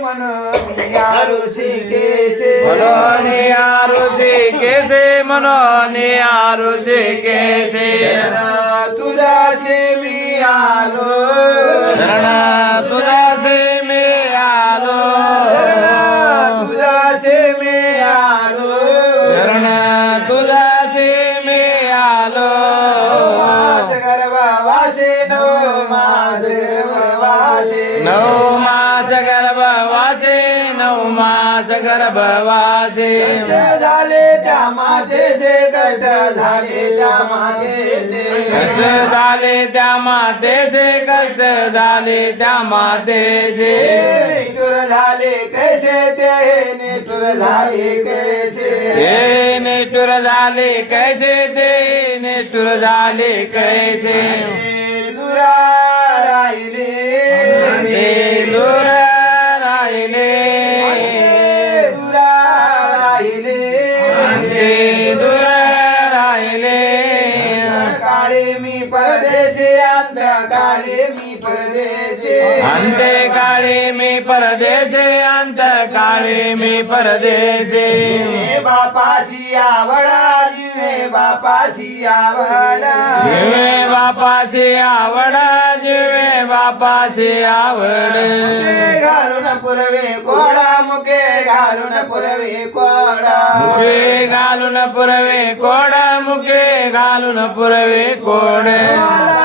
મન આરુષિ કે છે મન આરુષિ કે છે? મન આરુષિ કે છે તુદાસે મિયાલો તુદાસે मास गर्भवाचे कष्ट झाले त्या मातेचे कष्ट झाले त्या मातेचे कष्ट झाले त्या मातेचे कष्ट झाले त्या मातेचे निष्ठुर झाले कैसे ते निष्ठुर झाले कैसे. ते निष्ठुर झाले कैसे ते निष्ठुर झाले कैसे. दुरा राहिले. दूर राहिले. परदेशी अंत काळे मी परदेशी अंते काळे मी परदेचे अंत काळे मी परदेचे हे बापाशी आवडा जीवे बापाशी आवडा जीवे बापाची आवड जीवे बापाची आवड मुके घालून पुरवे कोडा मुके घालून पुरवे कोडा मुके घालून पुरवे कोड मुके घालून पुरवे कोड लागली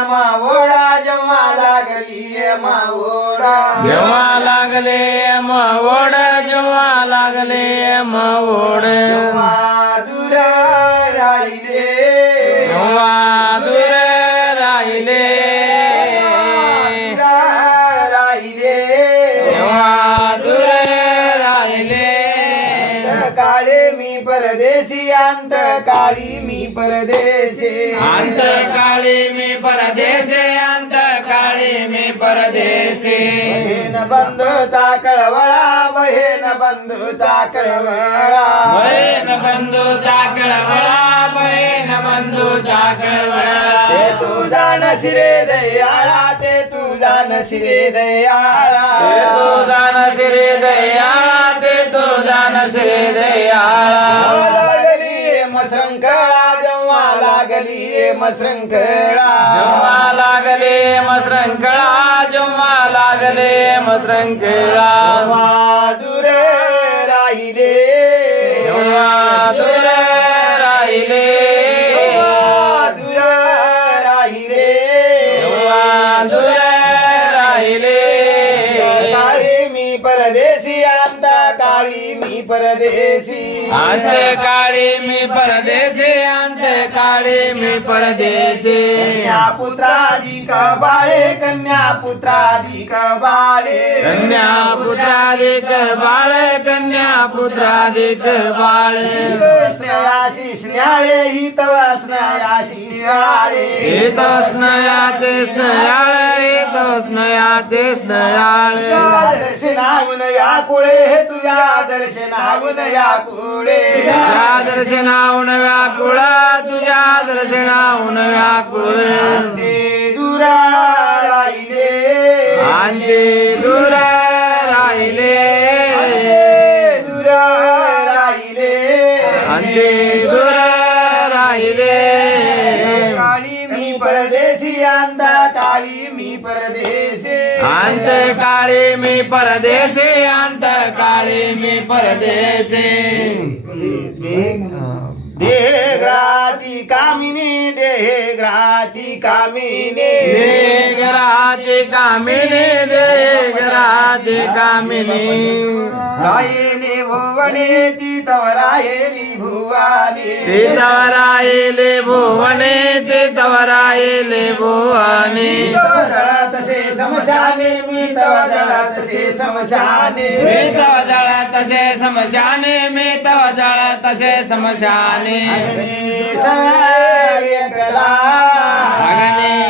मावोडा जेव्हा लागली मावोडा. जेव्हा लागले मवड जेव्हा लागले मवड. दूर राहिले. जेव्हा दूर राहिले. राहिले. जेव्हा दूर राहिले. काळे मी परदेशी अंत काळी मी परदेशी. अंत काळी मी परदेशे। बहेन बंधूचा कळवळा बहेन बंधूचा कळवळा। बहीण बंधूचा कळवळा बहीण बंधूचा ते कळवळा तुझा नशिरे दयाळा ते तुझा नशिरे दयाळा। ते तुझा नसरे दयाळा ते तुझा नसरे दयाळा। मसरंकळा जेव्हा लागले मसरंकळा जेव्हा लागले मसरंकळा दूर राहिले। जेव्हा दूर राहिले। परदेशी अंता काळी मी परदेशी. अंत काळी मी परदेशे अंत काळी मी परदेशे. कन्या पुत्राधिक बाळे कन्या पुत्राधिक बाळे कन्या पुत्राधिक बाळ कन्या पुत्राधिक बाळ आशिष न्याळे ही तव आशिष न्याळे. येत स्नयाचे स्नयाळ येत स्नयाचे स्नयाळ दर्शनावून या कुळे हे तुझ्या दर्शनावून या कुळे. तुझ्या दर्शनाहून व्याकुळ तुझ्या दर्शनाहून व्याकुळ ते दुरा राहिले आणते दूर राहिले दुरा राहिले आणते दूर राहिले काळी मी परदेशी अंदा काळी मी परदेशी. अंत काळी मी परदेशे अंत काळी मी परदेशे. देहग्राची कामिनी देहग्राची कामिनी. देगराचे कामिनी देगराचे कामिनी. रायले भुवने ती तवरायली भुवाने. ते तवरायले भुवने ते भुवाने. तव जळा तसे समशाने मी तव जळा तसे समशाने मी तव जळ तसे समशाने मी तव जळ तसे समशाने अग्नी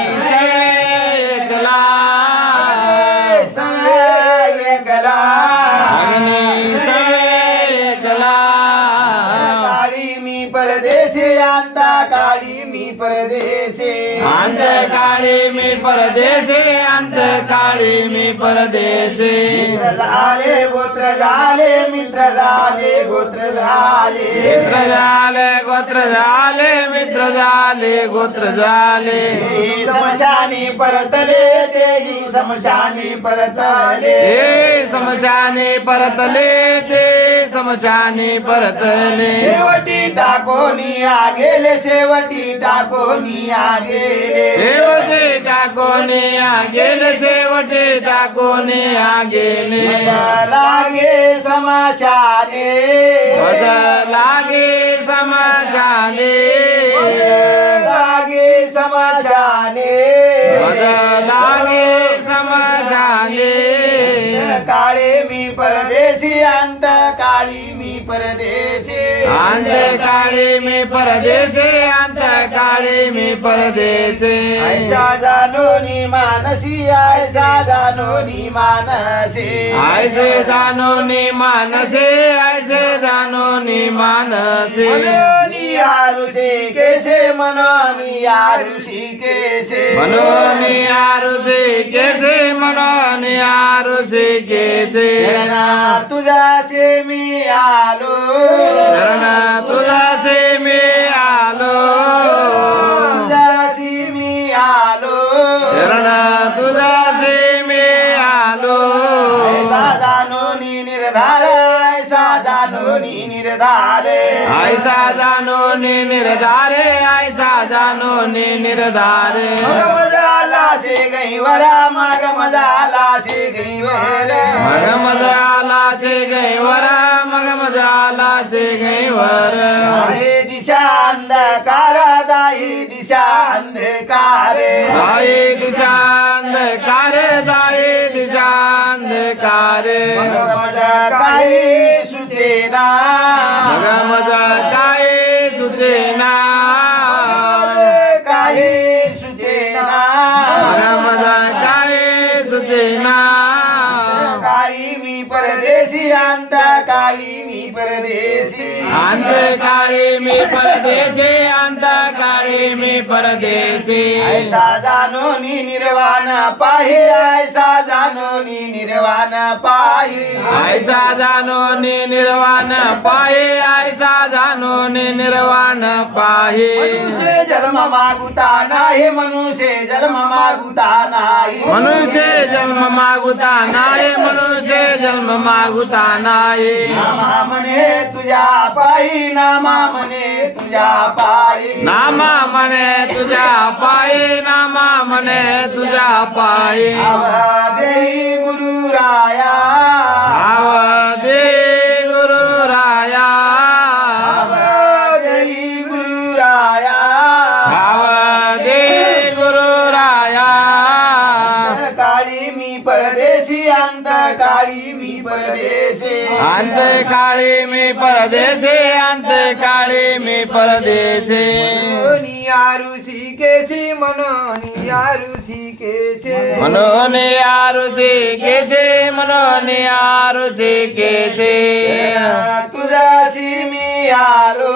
परदेशी अंत काळी मी परदेशे मित्र झाले गोत्र झाले मित्र झाले गोत्र झाले. मित्र झाले गोत्र झाले मित्र झाले गोत्र झाले. समशानी परतले तेही समशानी परतले. समशाने परतले ते समशाने परतले. शेवटी टाकोनी आ गेले शेवटी टाकोनी आ गेले शेवटे टाकोने आ गेले शेवटे टाकोने आ गेले लागे समाशाने. पद लागे समाजाने लागे समाशाने. पद लागे समाजाने काळे परदेशी अंत काळी मी परदेशी. अंत काळी मी परदेशे अंत काळी मी परदेशे. ऐसा जानोनी मानसी ऐसा जानोनी मानसी. आयसे जाणोनी मानसे आयसे जाणोनी मानसे. યાર શીખે છે મનની યાર શીખે છે. મનની યાર શીખે છે મનની યાર શીખે છે. તુજા છે મી આલો आयसा जाणोनी निर्धारे आयसा जाणोनी निर्धारे। मग मजाला से गई वरा मग मजाला से गई वर। मग मजा आला से गई वरा मग मजा आला से गई वर। आहे दिशा अंधकार दाही दिशा अंधकार। दाये दिशा अंधकार दाये दिशा अंधकार। काही मग मजा काय सुचेना काही सुचेना मजा काय सुचेना काळी मी परदेशी अंत काळी मी परदेशी. अंत काळी मी परदेशे अंत काळी मी परदेशे. ऐसा जानोनी निर्वाण पाही ऐसा जानोनी निर्वाण पाही. आयसा जाणोनी निर्वाण पाहे आयसा जाणोनी निर्वाण पाहे. मनुष्य जन्म मागुता नाही मनुष्य जन्म मागुता नाही. मनुष्य जन्म मागुता नाही मनुष्य जन्म मागुता नाही. नामा म्हणे तुझ्या पायी नामा म्हणे तुझ्या पायी नामा म्हणे तुझ्या पायी नामा म्हणे तुझ्या पायी. मी परदेशी अंत काळी मी परदेशे अंत काळी मी परदेशे मनोनी आरुषी केसी मनोनी आरुषी केसे मनोन आरुषे केसे मनोन आरुषे केसे तुझ्याशी मी आलो